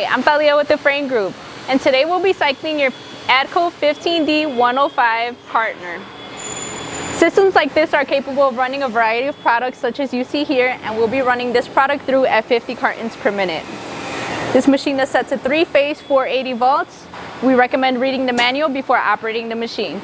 Hi, I'm Thalia with the Frain Group, and today we'll be cycling your Adco 15D-105 Cartoner. Systems like this are capable of running a variety of products such as you see here, and we'll be running this product through at 50 cartons per minute. This machine is set to 3-phase 480 volts. We recommend reading the manual before operating the machine.